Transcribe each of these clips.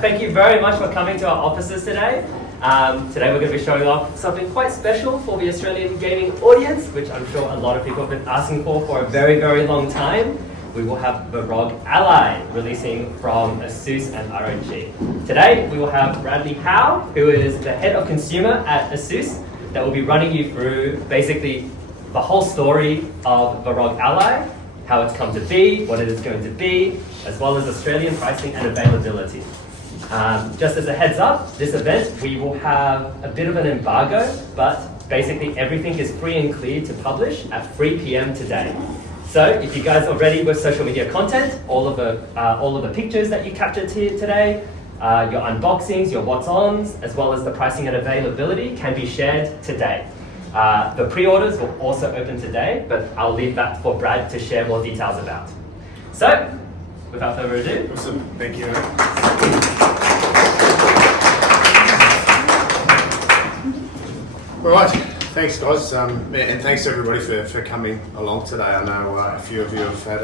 Thank you very much for coming to our offices today. Today we're going to be showing off something quite special for the Australian gaming audience, which I'm sure a lot of people have been asking for a very, very long time. We will have the ROG Ally releasing from ASUS and ROG. Today we will have Bradley Howe, who is the head of consumer at ASUS, that will be running you through basically the whole story of the ROG Ally, how it's come to be, what it is going to be, as well as Australian pricing and availability. Just as a heads up, this event, we will have a bit of an embargo, but basically everything is free and clear to publish at 3 p.m. today. So if you guys are ready with social media content, all of the pictures that you captured here today, your unboxings, your what's-ons, as well as the pricing and availability can be shared today. The pre-orders will also open today, but I'll leave that for Brad to share more details about. So, without further ado. Awesome, thank you. All right, thanks guys, and thanks everybody for coming along today. I know a few of you have had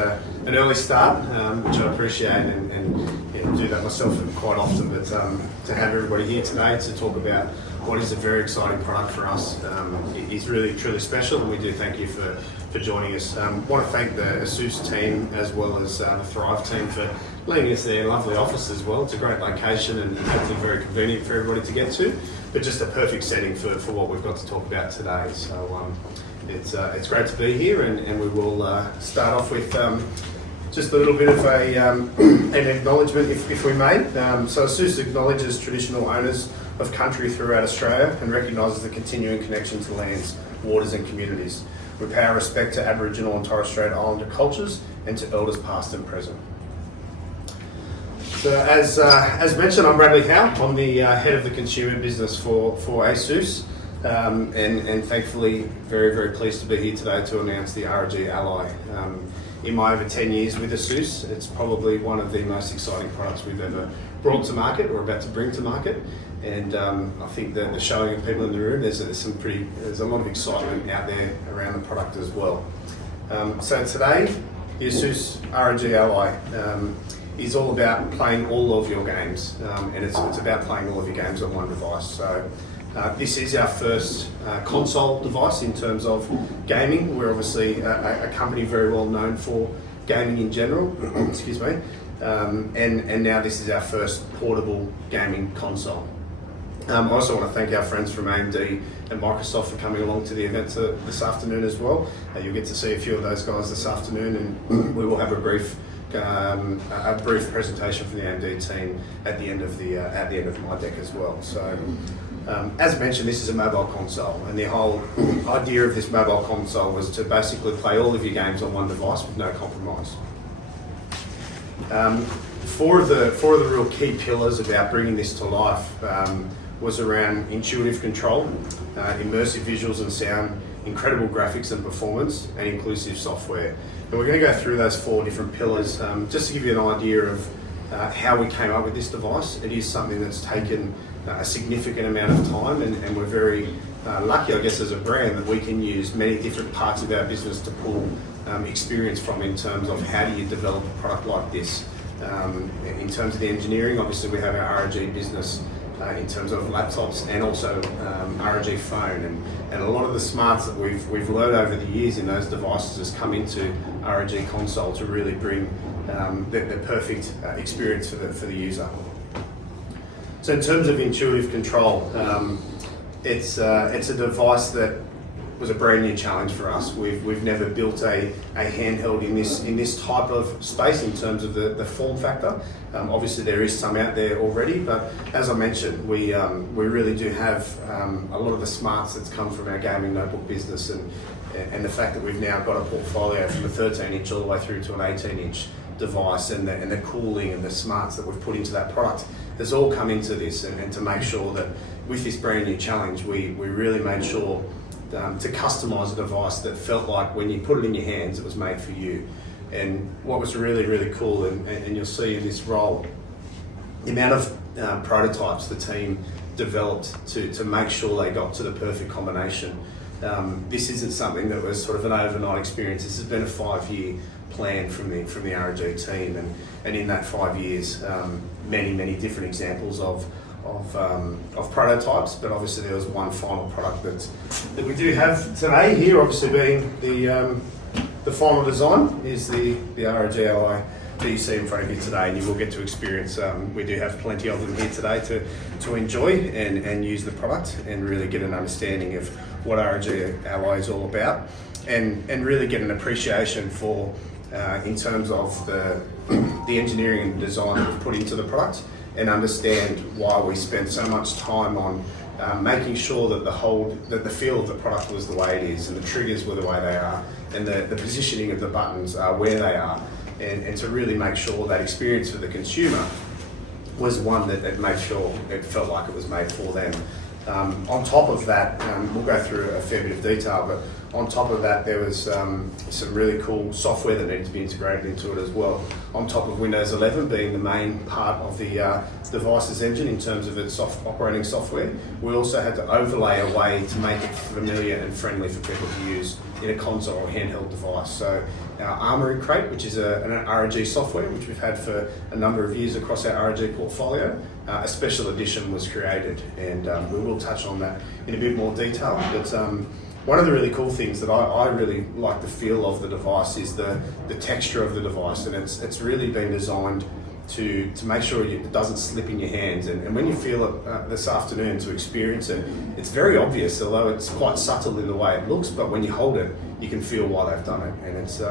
an early start, which I appreciate, and do that myself quite often, but to have everybody here today to talk about what is a very exciting product for us is really truly special, and we do thank you for joining us. I want to thank the ASUS team as well as the Thrive team for letting us their lovely office as well. It's a great location and hopefully very convenient for everybody to get to, but just a perfect setting for what we've got to talk about today. So it's great to be here, and we will start off with just a little bit of an acknowledgement, if we may. So ASUS acknowledges traditional owners of country throughout Australia and recognises the continuing connection to lands, waters and communities. We pay our respect to Aboriginal and Torres Strait Islander cultures and to elders past and present. So as mentioned, I'm Bradley Howe. I'm the head of the consumer business for ASUS, and thankfully very, very pleased to be here today to announce the ROG Ally. In my over 10 years with ASUS, it's probably one of the most exciting products we've ever brought to market or about to bring to market. And I think that the showing of people in the room, there's a lot of excitement out there around the product as well. So today, the ASUS ROG Ally is all about playing all of your games, and it's about playing all of your games on one device. So this is our first console device in terms of gaming. We're obviously a company very well known for gaming in general, excuse me, and now this is our first portable gaming console. I also want to thank our friends from AMD and Microsoft for coming along to the event this afternoon as well. You'll get to see a few of those guys this afternoon, and we will have a brief presentation from the AMD team at the end of my deck as well. So, as mentioned, this is a mobile console, and the whole idea of this mobile console was to basically play all of your games on one device with no compromise. Four of the real key pillars about bringing this to life was around intuitive control, immersive visuals and sound, incredible graphics and performance, and inclusive software. And we're going to go through those four different pillars just to give you an idea of how we came up with this device. It is something that's taken a significant amount of time, and we're very lucky, I guess, as a brand that we can use many different parts of our business to pull experience from in terms of how do you develop a product like this. In terms of the engineering, obviously we have our ROG business in terms of laptops and also ROG phone, and a lot of the smarts that we've learned over the years in those devices has come into ROG console to really bring the perfect experience for the user. So in terms of intuitive control, it's a device that was a brand new challenge for us. We've never built a handheld in this type of space in terms of the form factor. Obviously there is some out there already, but as I mentioned, we really do have a lot of the smarts that's come from our gaming notebook business, and the fact that we've now got a portfolio from a 13-inch all the way through to an 18-inch device, and the cooling and the smarts that we've put into that product, has all come into this, and to make sure that with this brand new challenge, we really made sure to customise a device that felt like when you put it in your hands, it was made for you. And what was really, really cool, and you'll see in this role, the amount of prototypes the team developed to make sure they got to the perfect combination. This isn't something that was sort of an overnight experience. This has been a 5-year plan from the ROG team, and in that 5 years, many different examples of prototypes, but obviously there was one final product that we do have today here, obviously being the final design is the ROG Ally that you see in front of you today, and you will get to experience. We do have plenty of them here today to enjoy and use the product and really get an understanding of what ROG Ally is all about, and really get an appreciation for in terms of the engineering and design that we've put into the product, and understand why we spend so much time on making sure that the feel of the product was the way it is, and the triggers were the way they are, and the positioning of the buttons are where they are, and to really make sure that experience for the consumer was one that made sure it felt like it was made for them. On top of that, we'll go through a fair bit of detail, but on top of that, there was some really cool software that needed to be integrated into it as well. On top of Windows 11 being the main part of the device's engine in terms of its operating software, we also had to overlay a way to make it familiar and friendly for people to use in a console or handheld device. So our Armoury Crate, which is an ROG software which we've had for a number of years across our ROG portfolio, a special edition was created, and we will touch on that in a bit more detail. But one of the really cool things that I really like the feel of the device is the texture of the device, and it's really been designed to make sure it doesn't slip in your hands, and when you feel it this afternoon to experience it, it's very obvious, although it's quite subtle in the way it looks, but when you hold it, you can feel why they've done it, and it's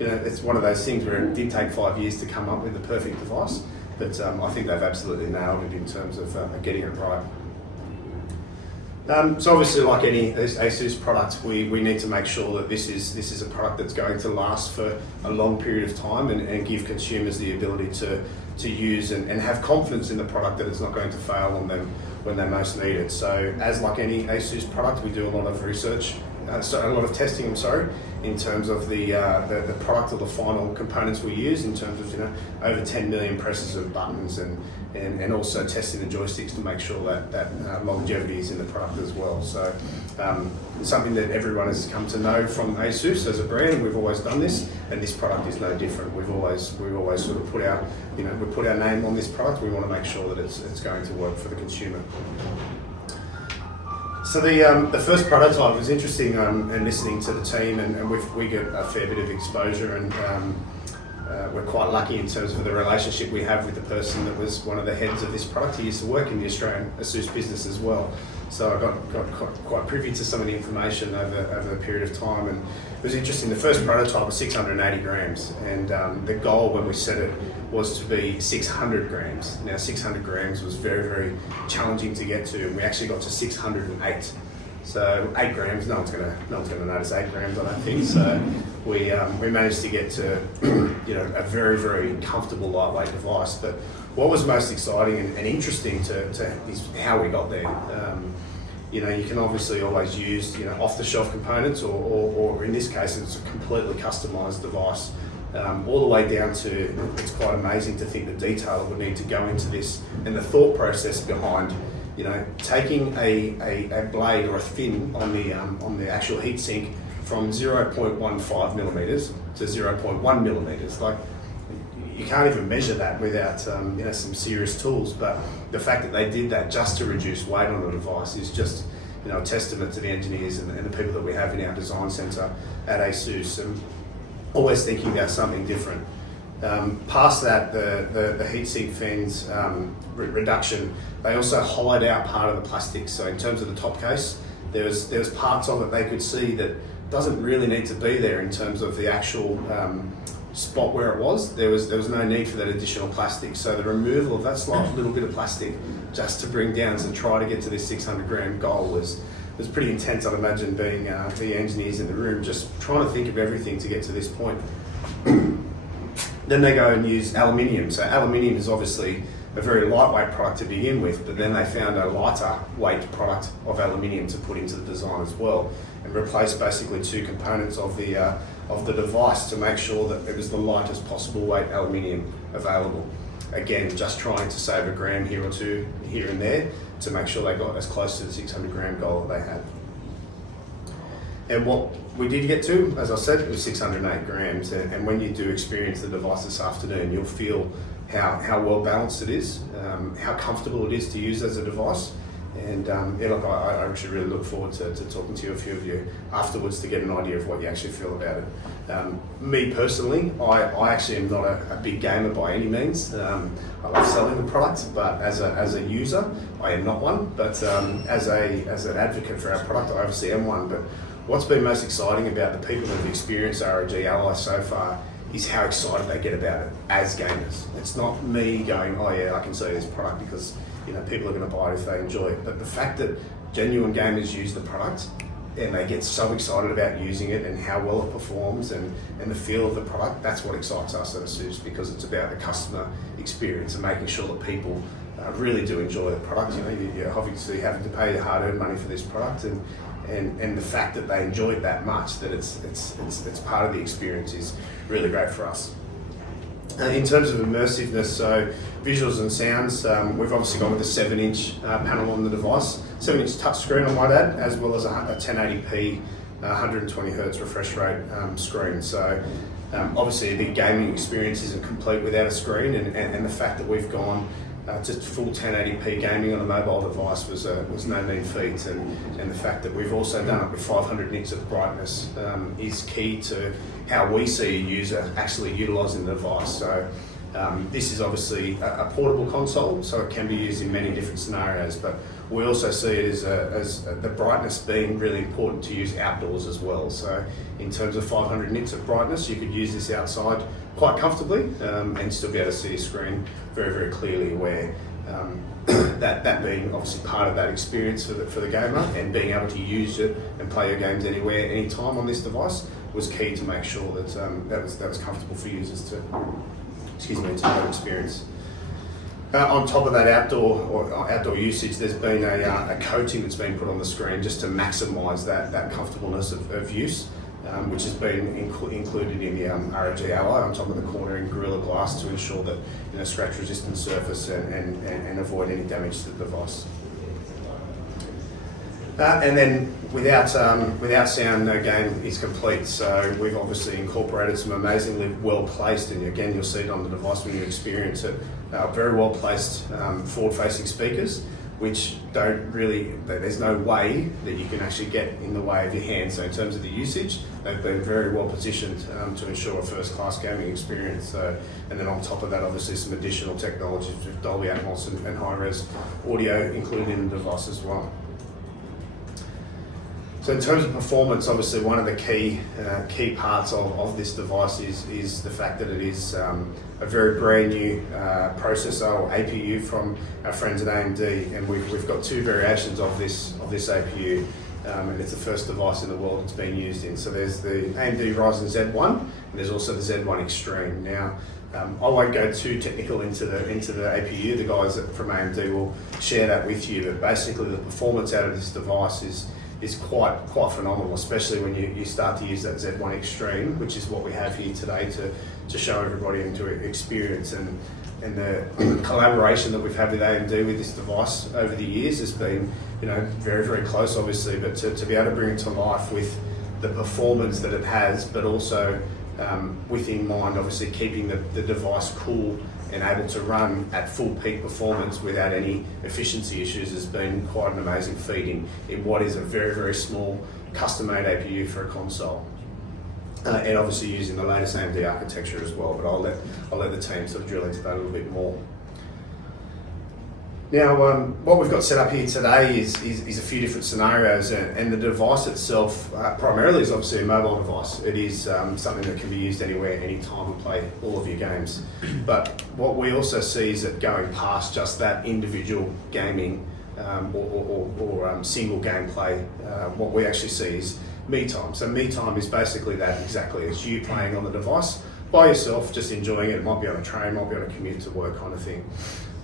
it's one of those things where it did take 5 years to come up with the perfect device, but I think they've absolutely nailed it in terms of getting it right. So obviously, like any ASUS product, we need to make sure that this is a product that's going to last for a long period of time, and give consumers the ability to use and have confidence in the product that it's not going to fail on them when they most need it. So as like any ASUS product, we do a lot of research, a lot of testing, in terms of the product or the final components we use, in terms of over 10 million presses of buttons, and also testing the joysticks to make sure that longevity is in the product as well. So something that everyone has come to know from ASUS as a brand. We've always done this, and this product is no different. We've always sort of put our we put our name on this product. We want to make sure that it's going to work for the consumer. So the first prototype was interesting, and listening to the team, and we get a fair bit of exposure, and we're quite lucky in terms of the relationship we have with the person that was one of the heads of this product. He used to work in the Australian ASUS business as well, so I got quite privy to some of the information over a period of time, and it was interesting. The first prototype was 680 grams, and the goal when we set it was to be 600 grams. Now 600 grams was very, very challenging to get to, and we actually got to 608. So 8 grams, no one's gonna notice 8 grams, I don't think. So we managed to get to a very, very comfortable lightweight device. But what was most exciting and interesting is how we got there. You can obviously always use off-the-shelf components, or in this case it's a completely customised device, all the way down to, it's quite amazing to think the detail that would need to go into this, and the thought process behind taking a blade or a fin on the actual heatsink from 0.15 millimeters to 0.1 millimeters. Like, you can't even measure that without some serious tools, but the fact that they did that just to reduce weight on the device is just a testament to the engineers and the people that we have in our design centre at ASUS, and always thinking about something different. Past that, the heatsink fans reduction, they also hollowed out part of the plastic. So in terms of the top case, there was parts of it they could see that doesn't really need to be there in terms of the actual spot where it was. There was no need for that additional plastic. So the removal of that slight little bit of plastic just to bring down and try to get to this 600 gram goal was pretty intense. I'd imagine being the engineers in the room, just trying to think of everything to get to this point. Then they go and use aluminium. So aluminium is obviously a very lightweight product to begin with, but then they found a lighter weight product of aluminium to put into the design as well, and replace basically 2 components of the device to make sure that it was the lightest possible weight aluminium available. Again, just trying to save a gram here or 2 here and there to make sure they got as close to the 600 gram goal that they had. And what we did get to, as I said, it was 608 grams. And when you do experience the device this afternoon, you'll feel how well balanced it is, how comfortable it is to use as a device. And look, I actually really look forward to talking to a few of you afterwards to get an idea of what you actually feel about it. Me personally, I actually am not a big gamer by any means. I love selling the product, but as a user, I am not one. But as an advocate for our product, I obviously am one. But what's been most exciting about the people that have experienced ROG Ally so far is how excited they get about it as gamers. It's not me going, oh yeah, I can sell this product because people are going to buy it if they enjoy it. But the fact that genuine gamers use the product and they get so excited about using it and how well it performs and the feel of the product, that's what excites us at ASUS, because it's about the customer experience and making sure that people really do enjoy the product. You're obviously having to pay your hard-earned money for this product, and the fact that they enjoy it that much, that it's part of the experience, is really great for us. In terms of immersiveness, so visuals and sounds, we've obviously gone with a 7-inch panel on the device, 7-inch touchscreen I might add, as well as a 1080p 120 Hz refresh rate screen. So obviously a big gaming experience isn't complete without a screen, and the fact that we've gone to full 1080p gaming on a mobile device was no mean feat, and the fact that we've also done it with 500 nits of brightness is key to how we see a user actually utilising the device. So this is obviously a portable console, so it can be used in many different scenarios, but we also see it as the brightness being really important to use outdoors as well. So in terms of 500 nits of brightness, you could use this outside quite comfortably and still be able to see your screen very, very clearly, where that being obviously part of that experience for the gamer, and being able to use it and play your games anywhere, anytime on this device was key to make sure that that was comfortable for users to have experience. On top of that outdoor usage, there's been a coating that's been put on the screen just to maximise that comfortableness of use, which has been included in the ROG Ally on top of the corner in Gorilla Glass to ensure that scratch-resistant surface and avoid any damage to the device. And then without sound, no game is complete. So we've obviously incorporated some amazingly well-placed, and again you'll see it on the device when you experience it, very well-placed forward-facing speakers, which there's no way that you can actually get in the way of your hands. So in terms of the usage, they've been very well positioned to ensure a first-class gaming experience. And then on top of that, obviously some additional technologies with Dolby Atmos and high-res audio included in the device as well. So in terms of performance, obviously one of the key parts of this device is the fact that it is a very brand new processor or APU from our friends at AMD, and we've got two variations of this APU, and it's the first device in the world it's been used in. So there's the AMD Ryzen Z1, and there's also the Z1 Extreme. Now, I won't go too technical into the APU. The guys from AMD will share that with you, but basically the performance out of this device is quite phenomenal, especially when you start to use that Z1 Extreme, which is what we have here today to show everybody and to experience. And the collaboration that we've had with AMD with this device over the years has been very, very close, obviously, but to be able to bring it to life with the performance that it has, but also with in mind obviously keeping the device cool and able to run at full peak performance without any efficiency issues has been quite an amazing feat in what is a very, very small custom-made APU for a console. And obviously using the latest AMD architecture as well, but I'll let the team sort of drill into that a little bit more. Now, what we've got set up here today is a few different scenarios, and the device itself primarily is obviously a mobile device. It is something that can be used anywhere, anytime, and play all of your games. But what we also see is that going past just that individual gaming or single gameplay, what we actually see is me time. So me time is basically that exactly. It's you playing on the device by yourself, just enjoying it. It might be on a train, might be on a commute to work kind of thing.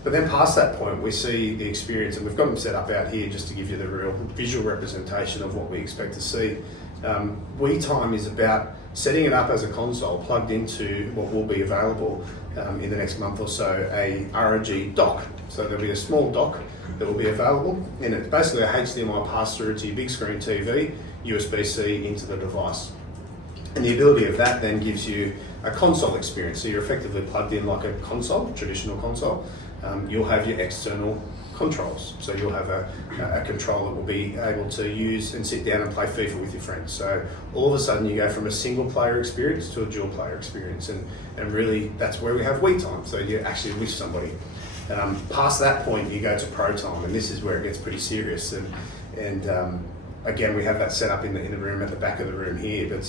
But then past that point, we see the experience, and we've got them set up out here just to give you the real visual representation of what we expect to see. Wii Time is about setting it up as a console plugged into what will be available in the next month or so, a ROG dock. So there'll be a small dock that will be available, and it's basically a HDMI pass-through to your big screen TV. USB-C into the device. And the ability of that then gives you a console experience. So you're effectively plugged in like a console, traditional console. You'll have your external controls. So you'll have a controller that will be able to use and sit down and play FIFA with your friends. So all of a sudden you go from a single player experience to a dual player experience. And really that's where we have Wii time. So you're actually with somebody. Past that point you go to Pro time, and this is where it gets pretty serious. And again, we have that set up in the room at the back of the room here. But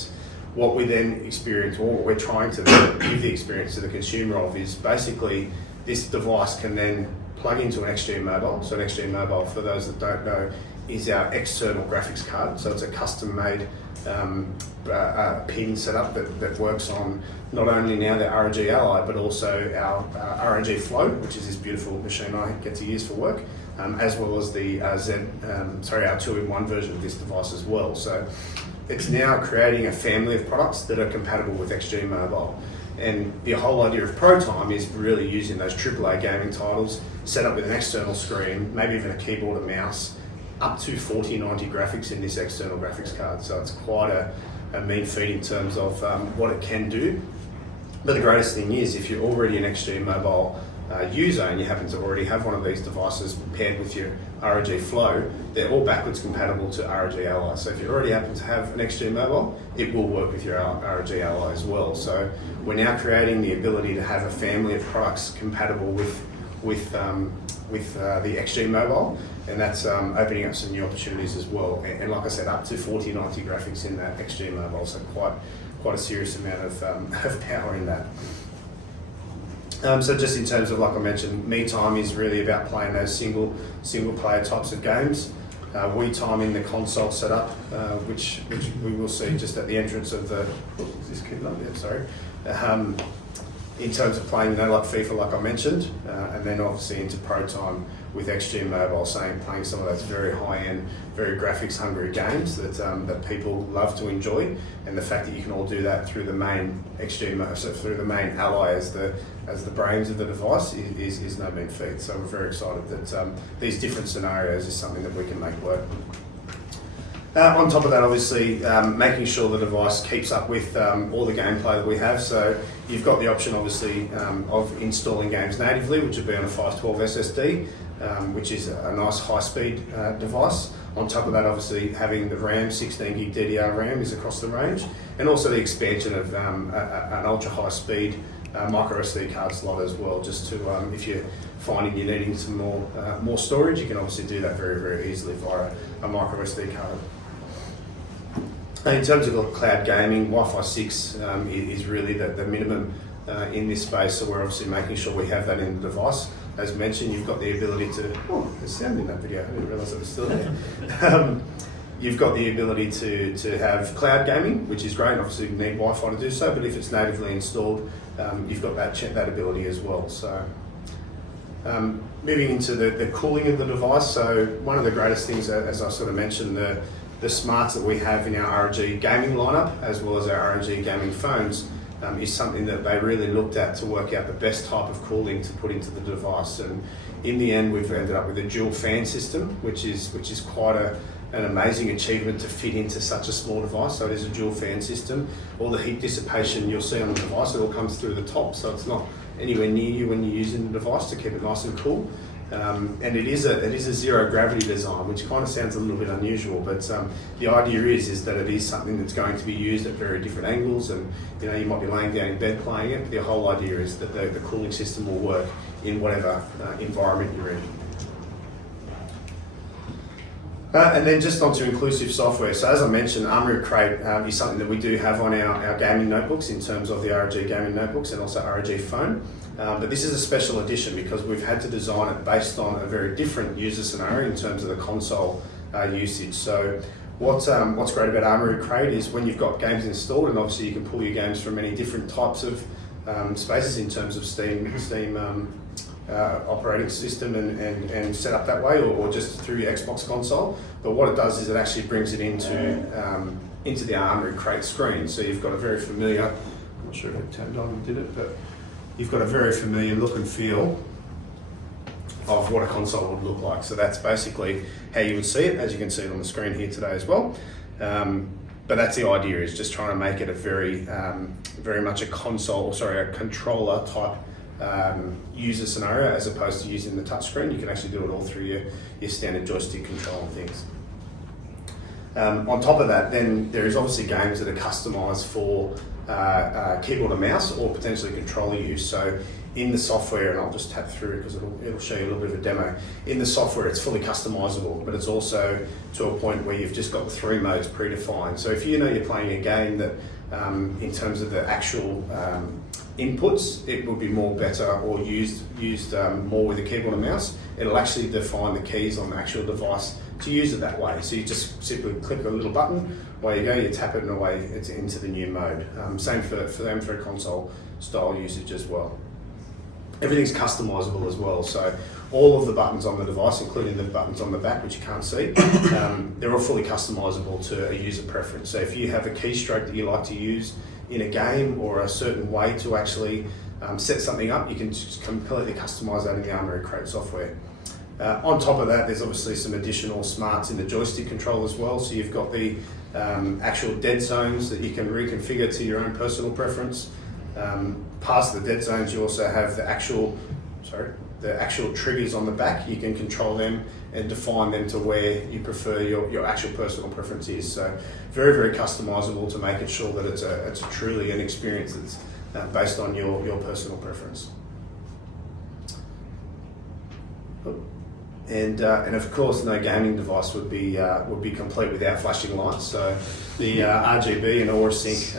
what we then experience, or what we're trying to give the experience to the consumer of, is basically this device can then plug into an Extreme Mobile. So an Extreme Mobile, for those that don't know, is our external graphics card. So it's a custom-made pin setup that works on not only now the ROG Ally, but also our ROG Flow, which is this beautiful machine I get to use for work, as well as the our 2-in-1 version of this device as well. So it's now creating a family of products that are compatible with Extreme Mobile. And the whole idea of Pro Time is really using those AAA gaming titles, set up with an external screen, maybe even a keyboard and mouse, up to 4090 graphics in this external graphics card. So it's quite a mean feat in terms of what it can do. But the greatest thing is, if you're already an Extreme Mobile user and you happen to already have one of these devices paired with your ROG Flow, they're all backwards compatible to ROG Ally. So if you already happen to have an Extreme Mobile, it will work with your ROG Ally as well. So we're now creating the ability to have a family of products compatible with the Extreme Mobile, and that's opening up some new opportunities as well. And like I said, up to 4090 graphics in that Extreme Mobile, so quite a serious amount of power in that. So just in terms of, like I mentioned, me time is really about playing those single player types of games. Wii time in the console setup, which we will see just at the entrance of the. Is this kid up there? Sorry. In terms of playing, like FIFA, like I mentioned, and then obviously into Pro time with Extreme Mobile, playing some of those very high-end, very graphics-hungry games that people love to enjoy, and the fact that you can all do that through the main through the main Ally as the brains of the device is no mean feat. So we're very excited that these different scenarios is something that we can make work. On top of that, obviously, making sure the device keeps up with all the gameplay that we have. So you've got the option, obviously, of installing games natively, which would be on a 512 SSD, which is a nice high-speed device. On top of that, obviously, having the RAM, 16 gig DDR RAM is across the range, and also the expansion of an ultra-high-speed micro SD card slot as well, just to, if you're finding you're needing some more storage, you can obviously do that very, very easily via a micro SD card. In terms of cloud gaming, Wi-Fi 6 is really the minimum in this space, so we're obviously making sure we have that in the device. As mentioned, you've got the ability to, there's sound in that video, I didn't realise it was still there. You've got the ability to have cloud gaming, which is great. Obviously you need Wi-Fi to do so, but if it's natively installed, you've got that ability as well. So moving into the cooling of the device, so one of the greatest things, as I sort of mentioned, the smarts that we have in our ROG gaming lineup, as well as our ROG gaming phones, is something that they really looked at to work out the best type of cooling to put into the device. And in the end, we've ended up with a dual fan system, which is quite an amazing achievement to fit into such a small device. So it is a dual fan system. All the heat dissipation you'll see on the device, it all comes through the top, so it's not anywhere near you when you're using the device, to keep it nice and cool. And it is a zero gravity design, which kind of sounds a little bit unusual, but the idea is that it is something that's going to be used at very different angles, and you might be laying down in bed playing it. But the whole idea is that the cooling system will work in whatever environment you're in. And then just onto inclusive software. So as I mentioned, Armoury Crate is something that we do have on our gaming notebooks in terms of the ROG gaming notebooks and also ROG phone. But this is a special edition because we've had to design it based on a very different user scenario in terms of the console usage. So what's great about Armoury Crate is when you've got games installed, and obviously you can pull your games from many different types of spaces in terms of Steam operating system and set up that way, or just through your Xbox console. But what it does is it actually brings it into the Armoury Crate screen. So you've got a very familiar, I'm not sure if it turned on and did it, but you've got a very familiar look and feel of what a console would look like. So that's basically how you would see it, as you can see it on the screen here today as well. But that's the idea, is just trying to make it a very much a controller type user scenario, as opposed to using the touchscreen. You can actually do it all through your standard joystick control and things. On top of that, then there is obviously games that are customised for keyboard and mouse, or potentially controller use. So in the software, and I'll just tap through because it'll show you a little bit of a demo. In the software, it's fully customisable, but it's also to a point where you've just got the 3 modes predefined. So if you know you're playing a game that, in terms of the actual inputs, it would be more better or used more with a keyboard and mouse, it'll actually define the keys on the actual device to use it that way. So you just simply click a little button, away you go, you tap it and away it's into the new mode. Same for a console style usage as well. Everything's customisable as well, so all of the buttons on the device, including the buttons on the back, which you can't see, they're all fully customisable to a user preference. So if you have a keystroke that you like to use in a game, or a certain way to actually set something up, you can just completely customise that in the Armoury Crate software. On top of that, there's obviously some additional smarts in the joystick control as well. So you've got the actual dead zones that you can reconfigure to your own personal preference. Past the dead zones, you also have the actual triggers on the back. You can control them and define them to where you prefer your actual personal preference is. So very, very customisable to make it sure that it's a truly an experience that's based on your personal preference. And of course, no gaming device would be complete without flashing lights. So the RGB and Aura Sync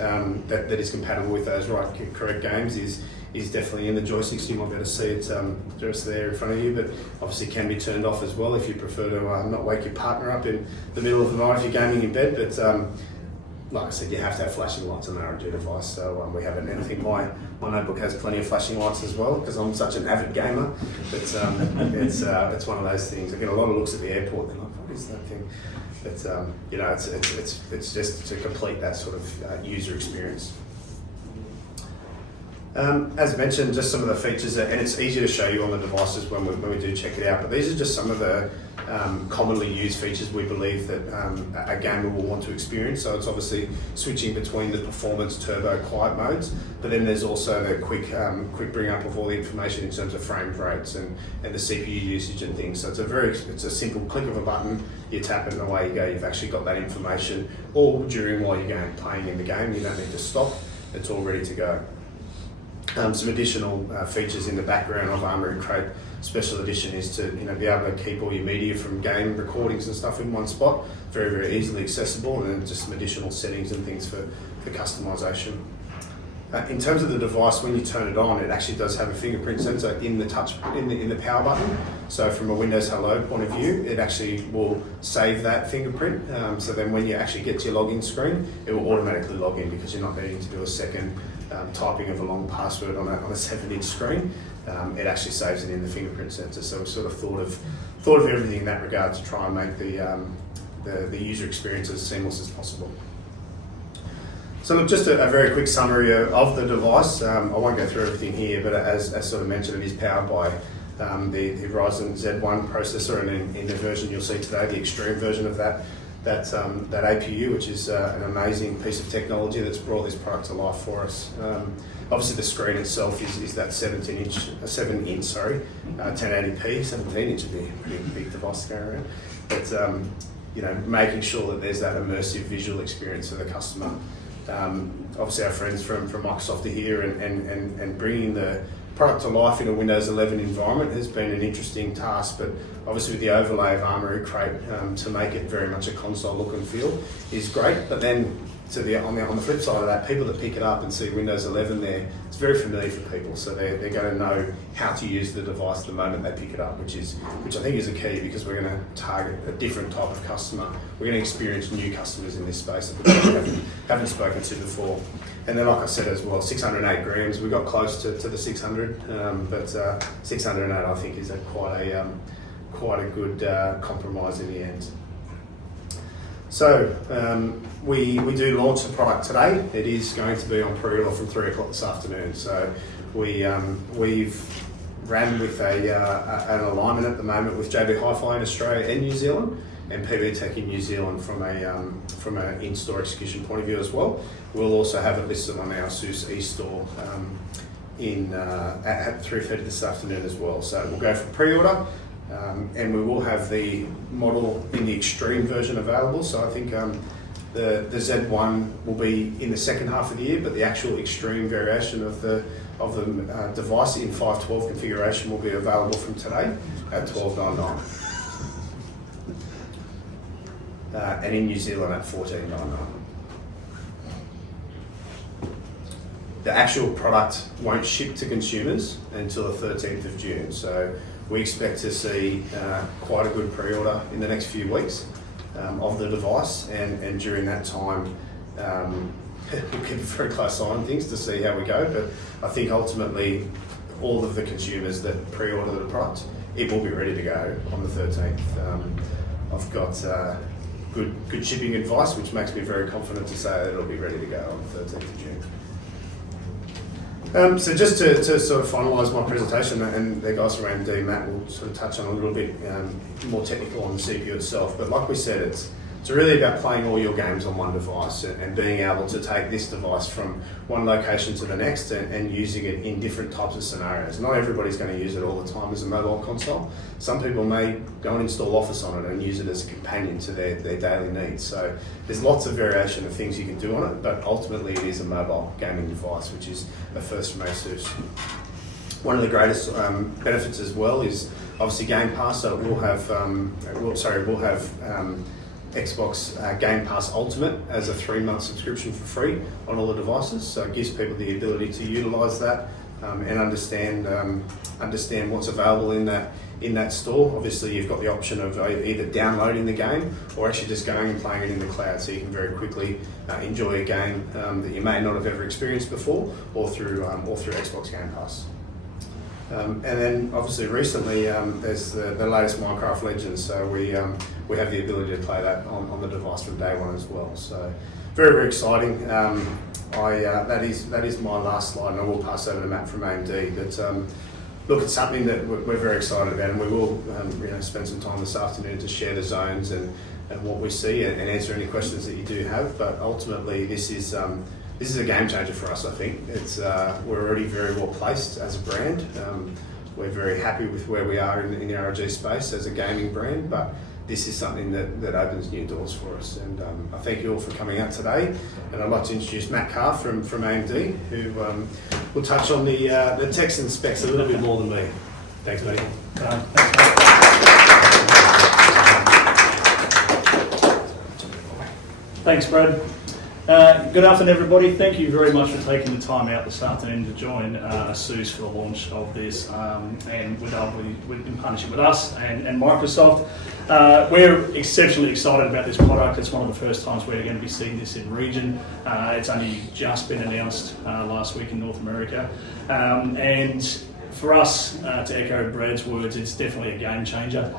that is compatible with those correct games is definitely in the joysticks. You might be able to see it just there in front of you, but obviously can be turned off as well if you prefer to not wake your partner up in the middle of the night if you're gaming in bed. But like I said, you have to have flashing lights on an ROG device, so we haven't. And I think my notebook has plenty of flashing lights as well, because I'm such an avid gamer. But it's one of those things. I get a lot of looks at the airport, and they're like, what is that thing? But it's just to complete that sort of user experience. As mentioned, just some of the features, and it's easy to show you on the devices when we do check it out, but these are just some of the commonly used features we believe that a gamer will want to experience. So it's obviously switching between the performance, turbo, quiet modes, but then there's also the quick bring up of all the information in terms of frame rates and the CPU usage and things. So it's a simple click of a button, you tap it and away you go. You've actually got that information all during while you're playing in the game. You don't need to stop, it's all ready to go. Some additional features in the background of Armoury Crate Special Edition is to be able to keep all your media from game recordings and stuff in one spot, very, very easily accessible, and then just some additional settings and things for customisation. In terms of the device, when you turn it on, it actually does have a fingerprint sensor in the in the power button. So from a Windows Hello point of view, it actually will save that fingerprint. So then when you actually get to your login screen, it will automatically log in, because you're not needing to do a second typing of a long password on a 7-inch screen. It actually saves it in the fingerprint sensor. So we sort of thought of everything in that regard to try and make the user experience as seamless as possible. So look, just a very quick summary of the device. I won't go through everything here, but as sort of mentioned, it is powered by the Ryzen Z1 processor, and in the version you'll see today, the Extreme version of that APU, which is an amazing piece of technology that's brought this product to life for us. Obviously, the screen itself is that 7-inch, 1080p. 17-inch would be a pretty big device to go around. But making sure that there's that immersive visual experience for the customer. Obviously, our friends from Microsoft are here, and bringing the product to life in a Windows 11 environment has been an interesting task, but obviously with the overlay of Armoury Crate to make it very much a console look and feel is great. But then on the flip side of that, people that pick it up and see Windows 11 there, it's very familiar for people, so they're going to know how to use the device the moment they pick it up, which I think is a key, because we're going to target a different type of customer. We're going to experience new customers in this space that we haven't spoken to before. And then, like I said as well, 608 grams. We got close to the 600, but 608 I think is quite a good compromise in the end. So we do launch the product today. It is going to be on pre-order from 3 o'clock this afternoon. So we've ran with an alignment at the moment with JB Hi-Fi in Australia and New Zealand, and PB Tech in New Zealand from an in-store execution point of view as well. We'll also have it listed on our ASUS e-store at 3:30 this afternoon as well. So we'll go for pre-order, and we will have the model in the Extreme version available. So I think the Z1 will be in the second half of the year, but the actual Extreme variation of the device in 512 configuration will be available from today at $12.99. And in New Zealand at $14.99. The actual product won't ship to consumers until the 13th of June, so we expect to see quite a good pre-order in the next few weeks of the device, and during that time we'll keep a very close eye on things to see how we go, but I think ultimately all of the consumers that pre-order the product, it will be ready to go on the 13th. I've got good shipping advice, which makes me very confident to say that it'll be ready to go on the 13th of June. So just to sort of finalise my presentation, and the guys from AMD, Matt, will sort of touch on a little bit more technical on the CPU itself, but like we said, it's really about playing all your games on one device and being able to take this device from one location to the next and using it in different types of scenarios. Not everybody's going to use it all the time as a mobile console. Some people may go and install Office on it and use it as a companion to their daily needs. So there's lots of variation of things you can do on it, but ultimately it is a mobile gaming device, which is a first from ASUS. One of the greatest benefits as well is obviously Game Pass, so we'll have Xbox Game Pass Ultimate as a 3-month subscription for free on all the devices, so it gives people the ability to utilise that and understand what's available in that store. Obviously, you've got the option of either downloading the game or actually just going and playing it in the cloud, so you can very quickly enjoy a game that you may not have ever experienced before, or through Xbox Game Pass. And then obviously recently there's the latest Minecraft Legends, so we have the ability to play that on the device from day one as well. So very, very exciting. That is my last slide, and I will pass over to Matt from AMD. But look, it's something that we're very excited about, and we will spend some time this afternoon to share the zones and what we see and answer any questions that you do have. But ultimately, this is a game changer for us. I think we're already very well placed as a brand. We're very happy with where we are in the ROG space as a gaming brand, but this is something that opens new doors for us. And I thank you all for coming out today. And I'd like to introduce Matt Carr from AMD, who will touch on the text and specs a little bit more than me. Thanks, mate. Thanks, Brad. Good afternoon, everybody. Thank you very much for taking the time out this afternoon to join ASUS for the launch of this, and in partnership with us and Microsoft. We're exceptionally excited about this product. It's one of the first times we're going to be seeing this in region. It's only just been announced last week in North America, and for us, to echo Brad's words, it's definitely a game changer.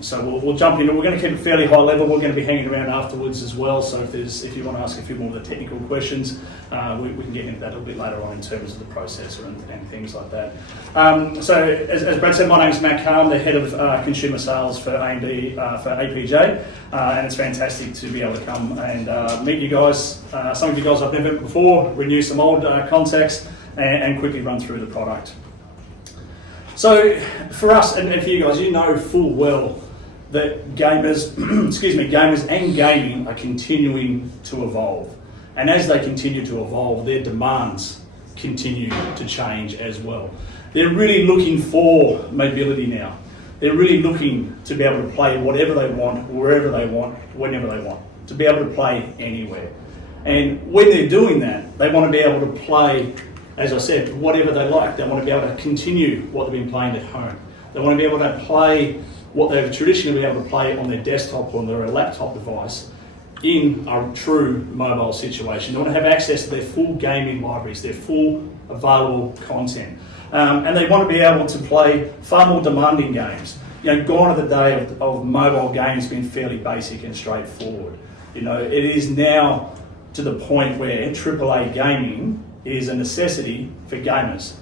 So we'll jump in. We're going to keep it fairly high level. We're going to be hanging around afterwards as well. So if you want to ask a few more of the technical questions, we can get into that a little bit later on in terms of the processor and things like that. So as Brad said, my name is Matt Carr. I'm the head of consumer sales for AMD for APJ, and it's fantastic to be able to come and meet you guys. Some of you guys I've never met before, renew some old contacts, and quickly run through the product. So for us and for you guys, you know full well that gamers, gamers and gaming are continuing to evolve. And as they continue to evolve, their demands continue to change as well. They're really looking for mobility now. They're really looking to be able to play whatever they want, wherever they want, whenever they want, to be able to play anywhere. And when they're doing that, they want to be able to play, as I said, whatever they like. They want to be able to continue what they've been playing at home. They want to be able to play what they've traditionally been able to play on their desktop or on their laptop device in a true mobile situation. They want to have access to their full gaming libraries, their full available content. And they want to be able to play far more demanding games. Gone are the day of mobile games being fairly basic and straightforward. It is now to the point where AAA gaming is a necessity for gamers.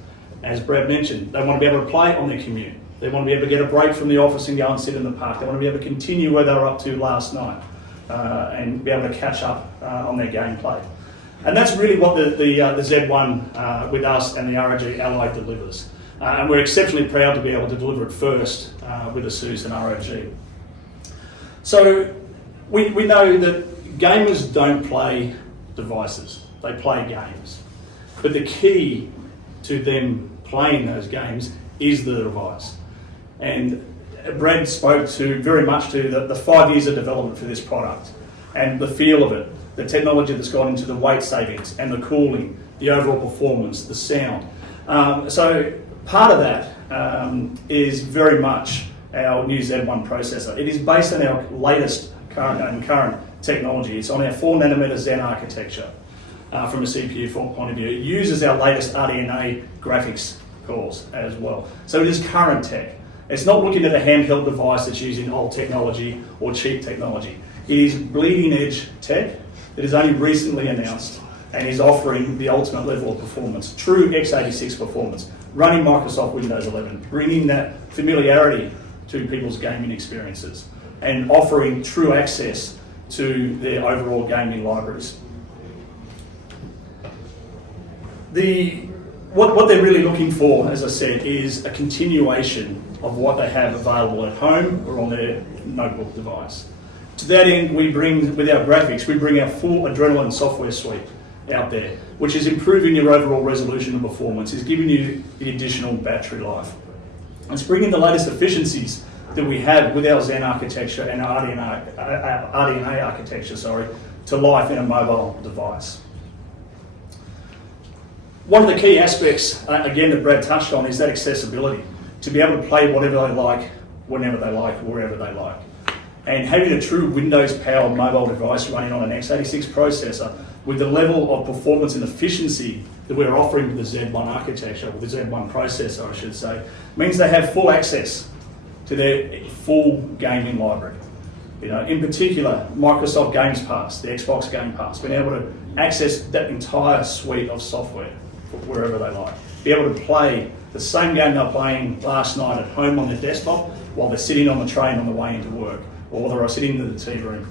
As Brad mentioned, they want to be able to play on their commute. They want to be able to get a break from the office and go and sit in the park. They want to be able to continue where they were up to last night and be able to catch up on their gameplay. And that's really what the Z1 with us and the ROG Ally delivers. And we're exceptionally proud to be able to deliver it first with ASUS and ROG. So we know that gamers don't play devices, they play games. But the key to them playing those games is the device. And Brad spoke very much to the 5 years of development for this product and the feel of it, the technology that's gone into the weight savings and the cooling, the overall performance, the sound. So part of that is very much our new Z1 processor. It is based on our latest current technology. It's on our 4nm Zen architecture from a CPU point of view. It uses our latest RDNA graphics cores as well. So it is current tech. It's not looking at a handheld device that's using old technology or cheap technology. It is bleeding edge tech that is only recently announced and is offering the ultimate level of performance, true x86 performance, running Microsoft Windows 11, bringing that familiarity to people's gaming experiences and offering true access to their overall gaming libraries. What they're really looking for, as I said, is a continuation of what they have available at home or on their notebook device. To that end, we bring, with our graphics, we bring our full Adrenaline software suite out there, which is improving your overall resolution and performance, is giving you the additional battery life. It's bringing the latest efficiencies that we have with our Zen architecture and our RDNA architecture, to life in a mobile device. One of the key aspects, again, that Brad touched on is that accessibility, to be able to play whatever they like, whenever they like, wherever they like. And having a true Windows-powered mobile device running on an x86 processor with the level of performance and efficiency that we're offering with the Z1 architecture, or the Z1 processor, I should say, means they have full access to their full gaming library. You know, in particular, Microsoft Games Pass, the Xbox Game Pass, being able to access that entire suite of software wherever they like. Be able to play the same game they're playing last night at home on their desktop while they're sitting on the train on the way into work, or they're sitting in the tea room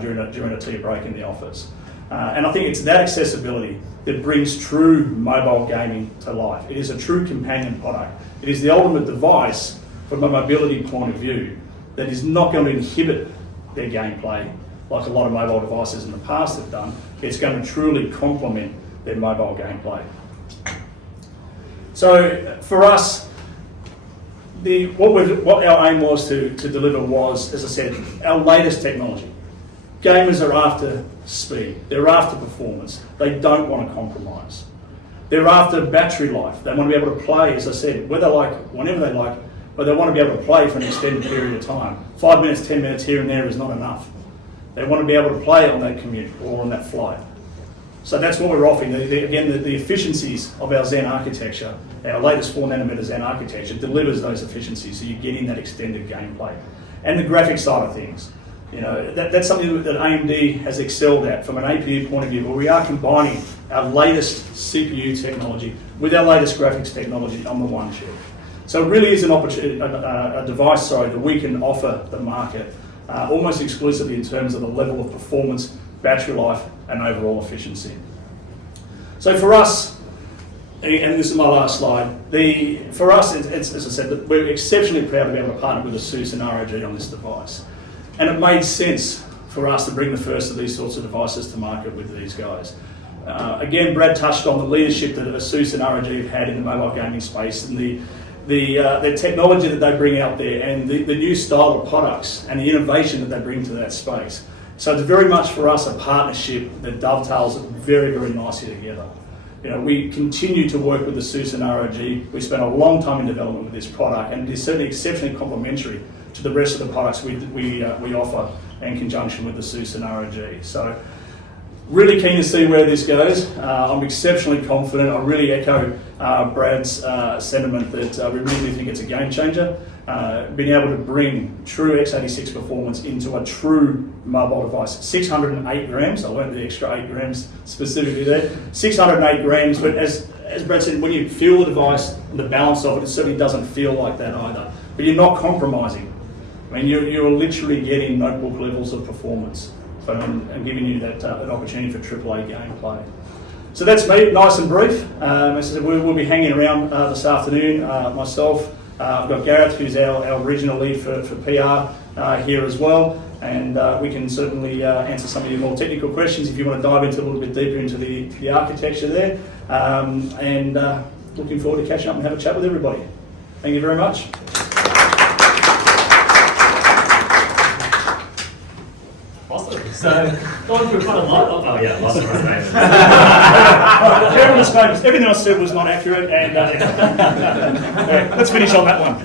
during a tea break in the office. And I think it's that accessibility that brings true mobile gaming to life. It is a true companion product. It is the ultimate device from a mobility point of view that is not going to inhibit their gameplay like a lot of mobile devices in the past have done. It's going to truly complement their mobile gameplay. So for us, what our aim was to deliver was, as I said, our latest technology. Gamers are after speed, they're after performance, they don't want to compromise. They're after battery life, they want to be able to play, as I said, whether like, whenever they like, but they want to be able to play for an extended period of time. 5 minutes, 10 minutes here and there is not enough. They want to be able to play on that commute or on that flight. So that's what we're offering. Again, the efficiencies of our Zen architecture, our latest 4nm Zen architecture, delivers those efficiencies, so you're getting that extended gameplay. And the graphics side of things, you know, that's something that AMD has excelled at from an APU point of view, where we are combining our latest CPU technology with our latest graphics technology on the one chip. So it really is an opportunity, a device, that we can offer the market almost exclusively in terms of the level of performance, battery life, and overall efficiency. So for us, and this is my last slide, for us, it's, as I said, we're exceptionally proud to be able to partner with ASUS and ROG on this device. And it made sense for us to bring the first of these sorts of devices to market with these guys. Again, Brad touched on the leadership that ASUS and ROG have had in the mobile gaming space, and the technology that they bring out there, and the new style of products and the innovation that they bring to that space. So it's very much for us a partnership that dovetails very, very nicely together. You know, we continue to work with ASUS and ROG. We spent a long time in development with this product, and it is certainly exceptionally complementary to the rest of the products we offer in conjunction with ASUS and ROG. So really keen to see where this goes. I'm exceptionally confident. I really echo Brad's sentiment that we really do think it's a game changer. Being able to bring true x86 performance into a true mobile device. 608 grams, I learned the extra 8 grams specifically there. 608 grams, but as Brad said, when you feel the device and the balance of it, it certainly doesn't feel like that either. but you're not compromising. I mean, you're literally getting notebook levels of performance, and giving you that opportunity for AAA gameplay. So that's me, nice and brief. As I said, we'll be hanging around this afternoon. Myself, I've got Gareth, who's our regional lead for PR here as well, and we can certainly answer some of your more technical questions if you want to dive into a little bit deeper into the architecture there. And looking forward to catching up and have a chat with everybody. Thank you very much. Awesome. So, going through quite a lot of... Oh yeah, lots of mistakes. Everyone's famous. Everything I said was not accurate, and let's finish on that one.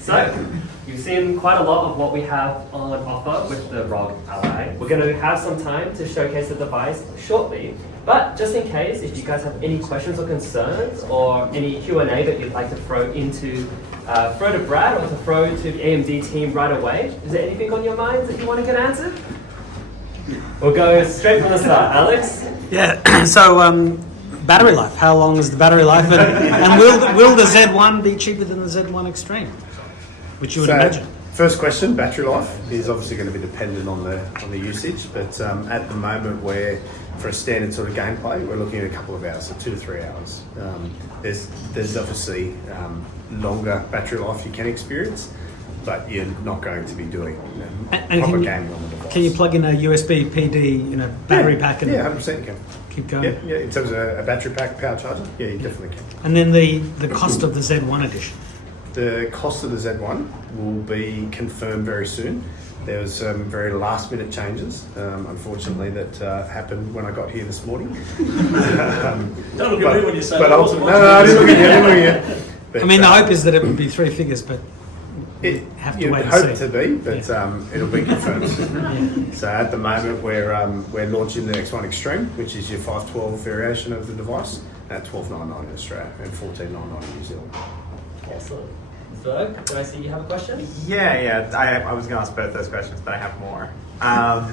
So, you've seen quite a lot of what we have on offer with the ROG Ally. We're going to have some time to showcase the device shortly, but just in case, if you guys have any questions or concerns, or any Q&A that you'd like to throw to Brad or to throw to the AMD team right away, is there anything on your minds that you want to get answered? We'll go straight from the start. Alex? Yeah, so battery life. How long is the battery life? And will the Z1 be cheaper than the Z1 Extreme? Which you would imagine. First question, battery life is obviously going to be dependent on the usage, but at the moment for a standard sort of gameplay, we're looking at a couple of hours, so 2 to 3 hours. There's obviously longer battery life you can experience, but you're not going to be doing proper gaming on the device. Can you plug in a USB PD, battery pack and 100% you can. keep going? Yeah, in terms of a battery pack, power charger, yeah, you definitely can. And then the cost of the Z1 edition. The cost of the Z1 will be confirmed very soon. There was some very last minute changes, unfortunately, that happened when I got here this morning. Don't look at me when you say that. No, I didn't look at you. But, I mean, the hope is that it would be 3 figures, but it have to wait and hope see. to be, but it'll be confirmed soon. So at the moment, we're launching the X1 Extreme, which is your 512 variation of the device, at $12.99 in Australia and $14.99 in New Zealand. Awesome. Zerg, did I see you have a question? Yeah. I was going to ask both those questions, but I have more. How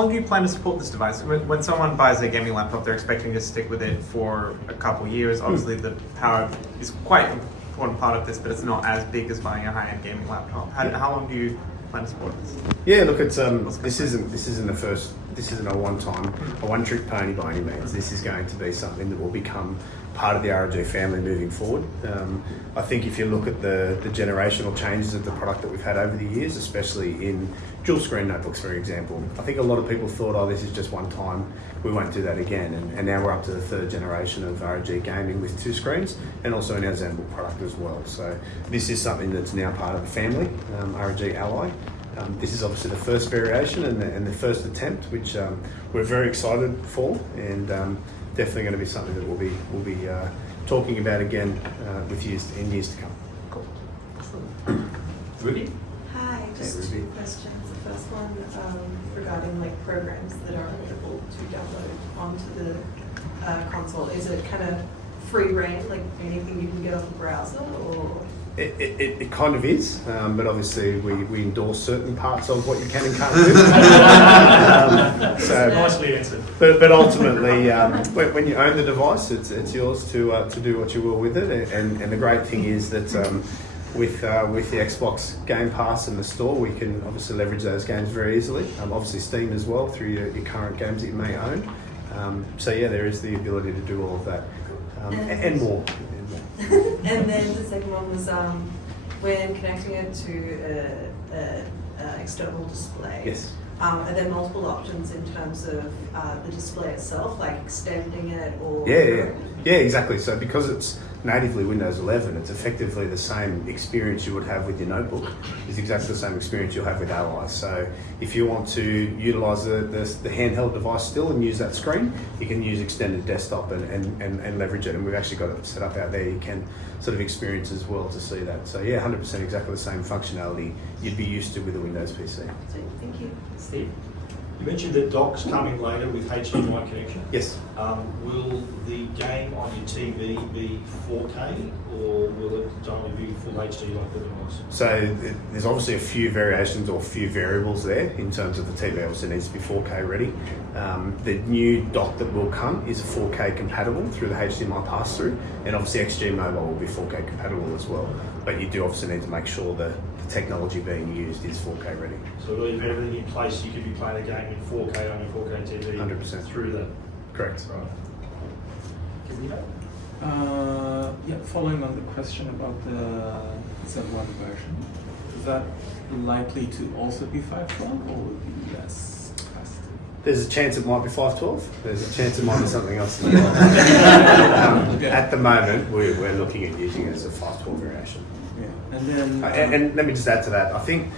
long do you plan to support this device? When someone buys a gaming laptop, they're expecting to stick with it for a couple years. Obviously, the power is quite an important part of this, but it's not as big as buying a high-end gaming laptop. How long do you plan to support this? Yeah, look, it's this isn't a one-trick pony by any means. This is going to be something that will become part of the ROG family moving forward. I think if you look at the generational changes of the product that we've had over the years, especially in dual screen notebooks, for example, I think a lot of people thought, oh, this is just one time, we won't do that again. And now we're up to the 3rd generation of ROG gaming with 2 screens, and also in our ZenBook product as well. So this is something that's now part of the family, ROG Ally. This is obviously the first variation and the first attempt, which we're very excited for, and definitely going to be something that we'll be talking about again in years to come. Cool. Awesome. Ruby? Hi, just Ruby. 2 questions. The first one regarding programs that are available to download onto the console. Is it kind of free reign, like anything you can get off the browser, or? It kind of is, but obviously we endorse certain parts of what you can and can't do. So Nicely answered. But ultimately, when you own the device, it's yours to do what you will with it. And the great thing is that with the Xbox Game Pass in the store, we can obviously leverage those games very easily. Obviously Steam as well through your current games that you may own. So yeah, there is the ability to do all of that and more. And then the second one was when connecting it to an external display. Yes. Are there multiple options in terms of the display itself, like extending it or? Yeah, exactly. So because it's natively Windows 11, it's effectively the same experience you would have with your notebook. It's exactly the same experience you'll have with Ally. So if you want to utilise the handheld device still and use that screen, you can use extended desktop and leverage it. And we've actually got it set up out there. You can sort of experience as well to see that. So yeah, 100% exactly the same functionality you'd be used to with a Windows PC. Thank you. Steve? You mentioned that dock's coming later with HDMI connection. Yes. Will the game on your TV be 4K or will it only be full HD like the device? So there's obviously a few variations or a few variables there in terms of the TV. Obviously needs to be 4K ready. The new dock that will come is 4K compatible through the HDMI pass-through, and obviously XG Mobile will be 4K compatible as well. But you do obviously need to make sure that the technology being used is 4K ready. So we'll leave everything in place. You could be playing a game in 4K on your 4K TV 100%. through that. Correct. Right. Yeah, following on the question about the Z1 version, is that likely to also be 512 or will it be less capacity? There's a chance it might be 512. There's a chance it might be something else. Okay. At the moment, we're looking at using it as a 512 variation. Yeah, and then And let me just add to that. I think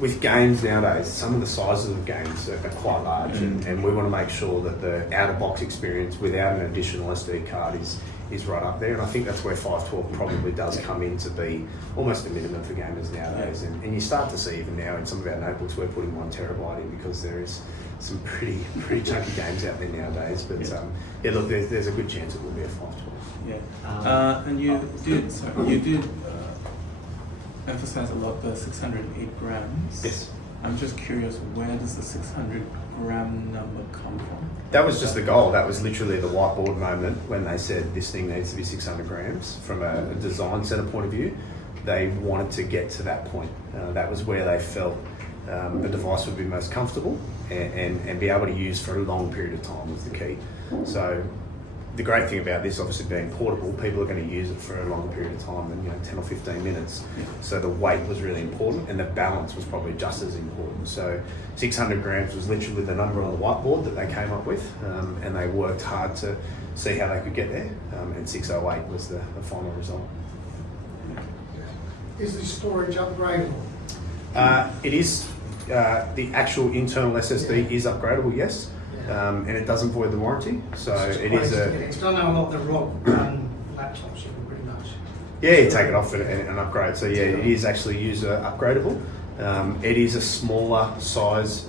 with games nowadays, some of the sizes of games are quite large, and we want to make sure that the out-of-box experience without an additional SD card is right up there. And I think that's where 512 probably does come in to be almost a minimum for gamers nowadays. And you start to see even now in some of our notebooks we're putting 1 terabyte in because there is some pretty chunky games out there nowadays. But yeah, look, there's a good chance it will be a 512. yeah, and you did emphasize a lot the 608 grams. Yes. I'm just curious, where does the 600 gram number come from? That was just the goal. That was literally the whiteboard moment when they said this thing needs to be 600 grams. From a design center point of view, they wanted to get to that point. That was where they felt the device would be most comfortable and be able to use for a long period of time was the key. So the great thing about this, obviously being portable, people are going to use it for a long period of time, and 10 or 15 minutes. So the weight was really important, and the balance was probably just as important. So 600 grams was literally the number on the whiteboard that they came up with, and they worked hard to see how they could get there, and 608 was the final result. Is the storage upgradable? It is. The actual internal SSD is upgradable, yes. And it doesn't void the warranty, so it is a. Because I know a lot of the ROG laptops you can pretty much. Yeah, you take it off and upgrade. So yeah, it is actually user upgradable. It is a smaller size,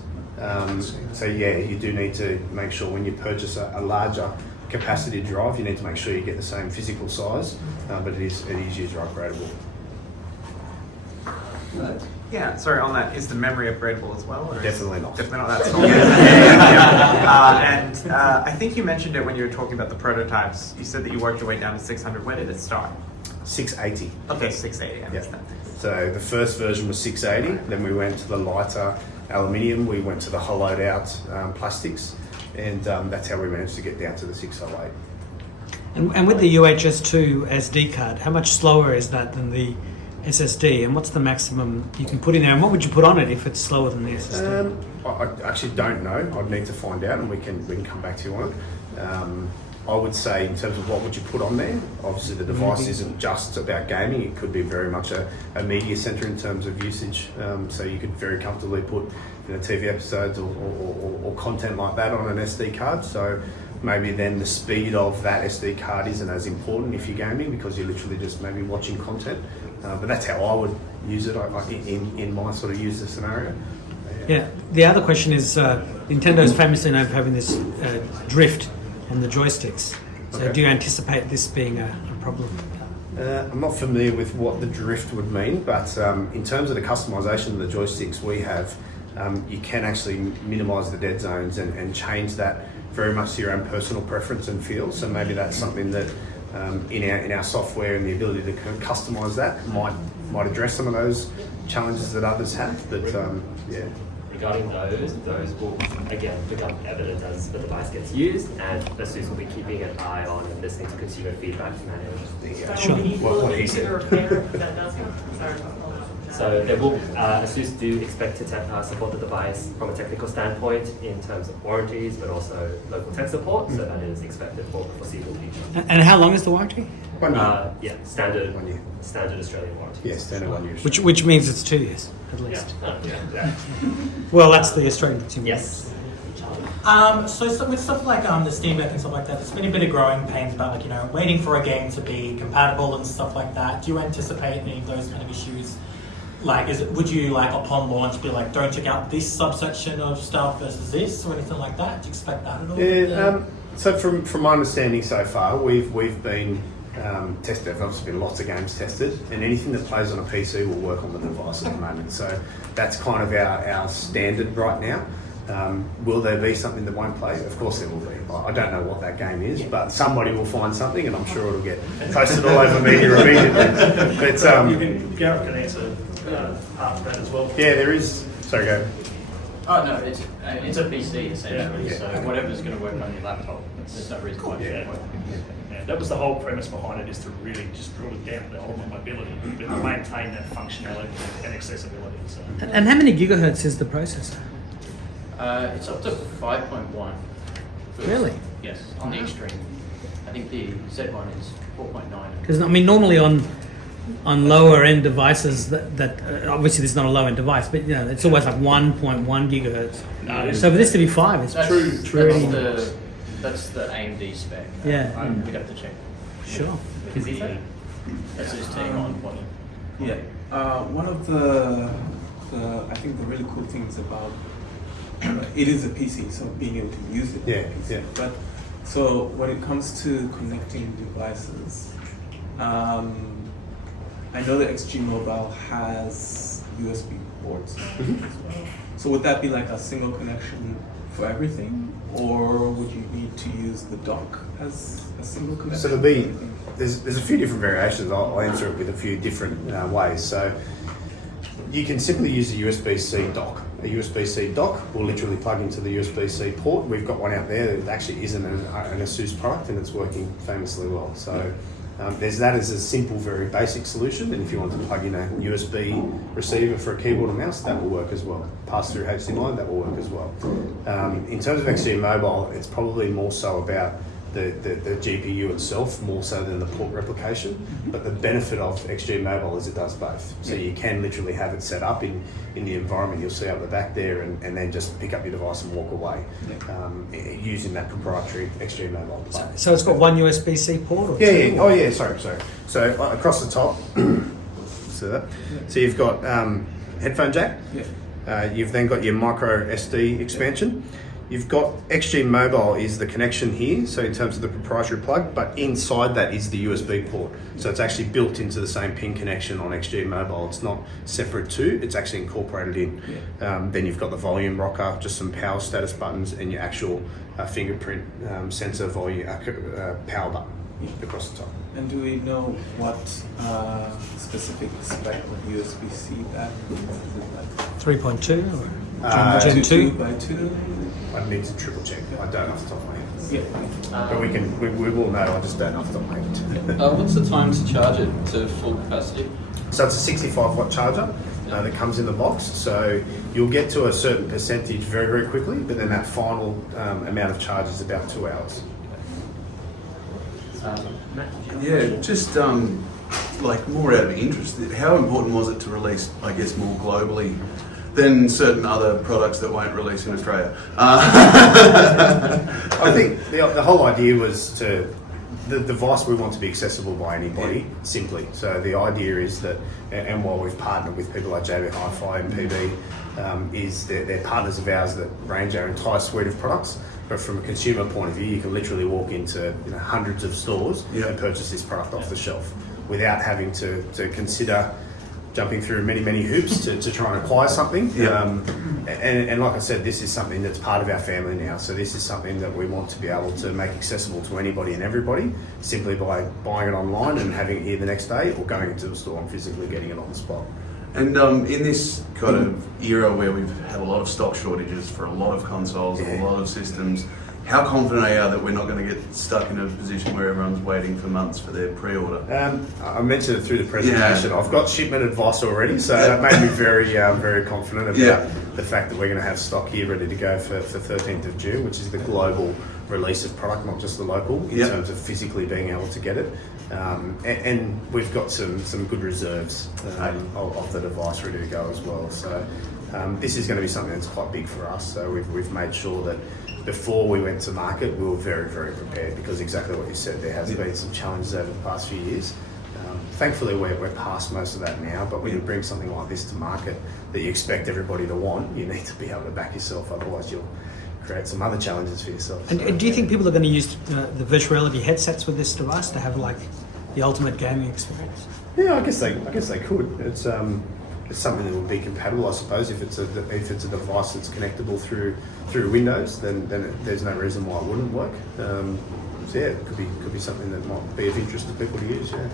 so yeah, you do need to make sure when you purchase a larger capacity drive, you need to make sure you get the same physical size, but it is user upgradable. Yeah, sorry, on that, is the memory upgradable as well? Or Definitely not. Definitely not, that's all. And I think you mentioned it when you were talking about the prototypes. You said that you worked your way down to 600. Where did it start? 680. Okay, 680, I Yeah. understand. So the first version was 680, then we went to the lighter aluminium, we went to the hollowed out plastics, and that's how we managed to get down to the 608. And with the UHS-2 SD card, how much slower is that than the SSD, and what's the maximum you can put in there, and what would you put on it if it's slower than the SSD? I actually don't know. I'd need to find out, and we can come back to you on it. I would say in terms of what would you put on there, obviously the device isn't just about gaming. It could be very much a media center in terms of usage. So you could very comfortably put TV episodes or content like that on an SD card. So maybe then the speed of that SD card isn't as important if you're gaming because you're literally just maybe watching content. But that's how I would use it in my sort of user scenario. Yeah. The other question is, Nintendo's famously known for having this drift on the joysticks. So Okay. do you anticipate this being a problem? I'm not familiar with what the drift would mean, but in terms of the customization of the joysticks we have, you can actually minimise the dead zones and change that very much to your own personal preference and feel. So maybe that's something that in our software and the ability to customise that might address some of those challenges that others have. But yeah. Regarding those will again become evident as the device gets used, and ASUS will be keeping an eye on and listening to consumer feedback to manage Sure. What he said. So they will, ASUS do expect to support the device from a technical standpoint in terms of warranties, but also local tech support. So that is expected for the foreseeable future. And how long is the warranty? 1 year. Yeah, standard 1 year. standard Australian warranty. Yeah, standard 1 year. Which means it's 2 years at Yeah, least. yeah. Well, that's the Australian consumer. Yes. So with stuff like the Steam Deck and stuff like that, there's been a bit of growing pains about waiting for a game to be compatible and stuff like that. Do you anticipate any of those kind of issues like, would you like upon launch be like, don't check out this subsection of stuff versus this or anything like that? Do you expect that at all? Yeah. So from my understanding so far, we've been tested. There's obviously been lots of games tested, and anything that plays on a PC will work on the device at the moment. So that's kind of our standard right now. Will there be something that won't play? Of course there will be. I don't know what that game is, but somebody will find something, and I'm sure it'll get posted all over media immediately. But Gareth can answer part of that as well. yeah, there is. Sorry, go. Oh no, it's a PC essentially, Yeah. so whatever's going to work on your laptop, there's no reason why it shouldn't work on your PC. Yeah, that was the whole premise behind it, is to really just drill it down to the ultimate mobility, but maintain that functionality and accessibility. So. And how many gigahertz is the processor? It's up to 5.1. Really? Yes, on the Extreme. I think the Z1 is 4.9. Because I mean, normally on lower end devices, that obviously this is not a low end device, but you know it's always like 1.1 gigahertz. No, So for this to be 5, it's true. That's the AMD spec. Yeah. We'd have to check. Sure. Is he saying? ASUS on what? Yeah. One of the I think the really cool things about it is a PC, so being able to use it. Yeah, on a PC. yeah. But so when it comes to connecting devices, I know that XG Mobile has USB ports as well. So would that be like a single connection for everything, or would you need to use the dock as a single connection? So there's a few different variations. I'll answer it with a few different ways. So you can simply use a USB-C dock. A USB-C dock will literally plug into the USB-C port. We've got one out there that actually isn't an ASUS product, and it's working famously well. So there's that as a simple, very basic solution. And if you want to plug in a USB receiver for a keyboard and mouse, that will work as well. Pass through HDMI, that will work as well. In terms of XG Mobile, it's probably more so about the GPU itself, more so than the port replication. But the benefit of XG Mobile is it does both. So you can literally have it set up in the environment you'll see up the back there, and then just pick up your device and walk away using that proprietary XG Mobile plug. So it's got one USB-C port? Or Yeah. Oh, yeah. Sorry. So across the top, so you've got headphone jack. Yeah. You've then got your micro SD expansion. You've got XG Mobile is the connection here, so in terms of the proprietary plug, but inside that is the USB port. So it's actually built into the same pin connection on XG Mobile. It's not separate to, it's actually incorporated in. Yeah. Then you've got the volume rocker, just some power status buttons, and your actual fingerprint sensor volume power button across the top. And do we know what specific spec of USB-C that is? Is it like 3.2 or Gen Gen 2? 2x2? I need to triple check. I don't off the top of my head. Yeah. But we will know, I just don't off the top of my head. What's the time to charge it to full capacity? So it's a 65 watt charger that comes in the box. So you'll get to a certain percentage very, very quickly, but then that final amount of charge is about 2 hours. Yeah, just like more out of interest, how important was it to release, I guess, more globally than certain other products that won't release in Australia? I think the whole idea was the device we want to be accessible by anybody, simply. So the idea is that, and while we've partnered with people like JB Hi-Fi and PB, is they're partners of ours that range our entire suite of products. But from a consumer point of view, you can literally walk into hundreds of stores and purchase this product off the shelf without having to consider jumping through many, many hoops to try and acquire something. And like I said, this is something that's part of our family now. So this is something that we want to be able to make accessible to anybody and everybody, simply by buying it online and having it here the next day, or going into the store and physically getting it on the spot. And in this kind of era where we've had a lot of stock shortages for a lot of consoles and a lot of systems, how confident are you that we're not going to get stuck in a position where everyone's waiting for months for their pre-order? I mentioned it through the presentation. I've got shipment advice already, so that made me very, very confident about the fact that we're going to have stock here ready to go for 13th of June, which is the global release of product, not just the local, in terms of physically being able to get it. And we've got some good reserves of the device ready to go as well. So this is going to be something that's quite big for us. So we've made sure that before we went to market, we were very, very prepared, because exactly what you said, there has been some challenges over the past few years. Thankfully, we're past most of that now, but when you bring something like this to market that you expect everybody to want, you need to be able to back yourself, otherwise you'll create some other challenges for yourself. And do you think people are going to use the virtual reality headsets with this device to have like the ultimate gaming experience? Yeah, I guess they could. It's something that would be compatible, I suppose. If it's a device that's connectable through Windows, then there's no reason why it wouldn't work. So yeah, it could be something that might be of interest to people to use. Yeah.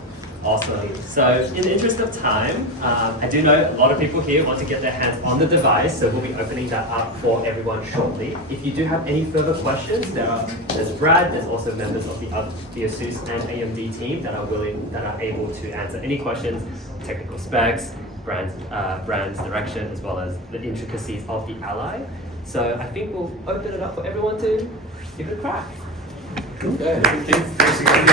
Awesome. So in the interest of time, I do know a lot of people here want to get their hands on the device, so we'll be opening that up for everyone shortly. If you do have any further questions, there's Brad, there's also members of the ASUS and AMD team that are able to answer any questions, technical specs, brand's direction, as well as the intricacies of the Ally. So I think we'll open it up for everyone to give it a crack. Okay, thanks again.